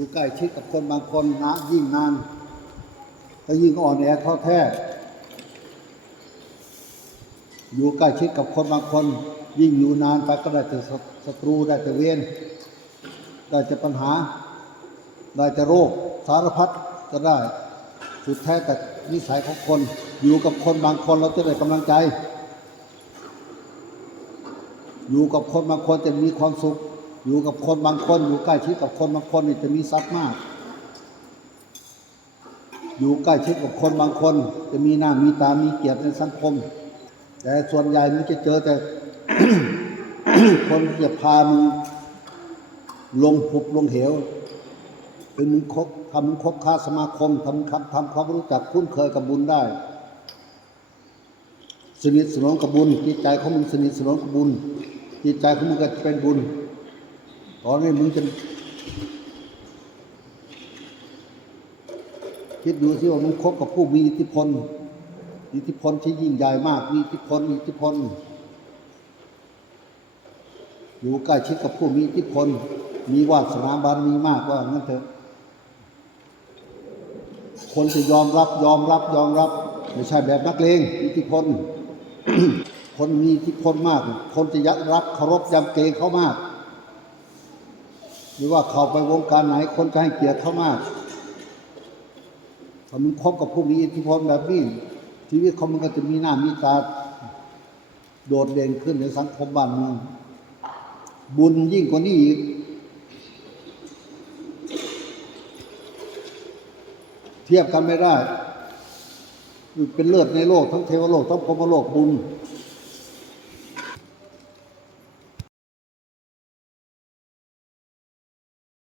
อยู่ใกล้ชิดกับคนบางคนนะยิ่งนานก็ยิ่งอ่อนแอท้อแท้อยู่ใกล้ชิดกับคนบางคน ยิ่งอยู่นานไปก็ได้แต่ศัตรูได้แต่เวรได้แต่ปัญหา ได้แต่โรคสารพัดก็ได้สุดแท้แต่นิสัยของคนอยู่กับคนบางคนเราจะได้กำลังใจ อยู่กับคนบางคนจะมีความสุข อยู่กับคนบางคน อยู่ใกล้ชิดกับคนบางคนนี่จะมีทรัพย์มาก อยู่ใกล้ชิดกับคนบางคน จะมีหน้ามีตา มีเกียรติในสังคม แต่ส่วนใหญ่มันจะเจอแต่ คนที่จะพามึงลงผุบลงเหวเป็นมึงคบทำมึงคบค้าสมาคมทำคำทำความรู้จักคุ้นเคยกับบุญได้สนิทสนมกับบุญจิตใจของมึงสนิทสนมกับบุญจิตใจของมึงก็จะเป็นบุญ ตอนนี้มึงจะคิดดูสิว่ามึงคบกับผู้มีอิทธิพล อิทธิพลที่ยิ่งใหญ่มาก มีอิทธิพลมีอิทธิพล อยู่ใกล้ชิดกับผู้มีอิทธิพล มีวาสนาบารมีมากว่างั้นเถอะ คนจะยอมรับยอมรับยอมรับ ไม่ใช่แบบนักเลงอิทธิพล คนมีอิทธิพลมาก คนจะยักรับเคารพยำเกรงเขามาก รือว่าเขาไปวงการไหนคนจะให้เกียรติเขามากถ้ามึงคบกับผู้มีอิทธิพลแบบนี้ชีวิตเขามันก็จะมีหน้ามีตาโดดเด่นขึ้นในสังคมบ้านเมืองบุญยิ่งกว่านี้อีก เทียบกันไม่ได้ เป็นเลิศในโลก ทั้งเทวโลกทั้งพรมโลกบุญ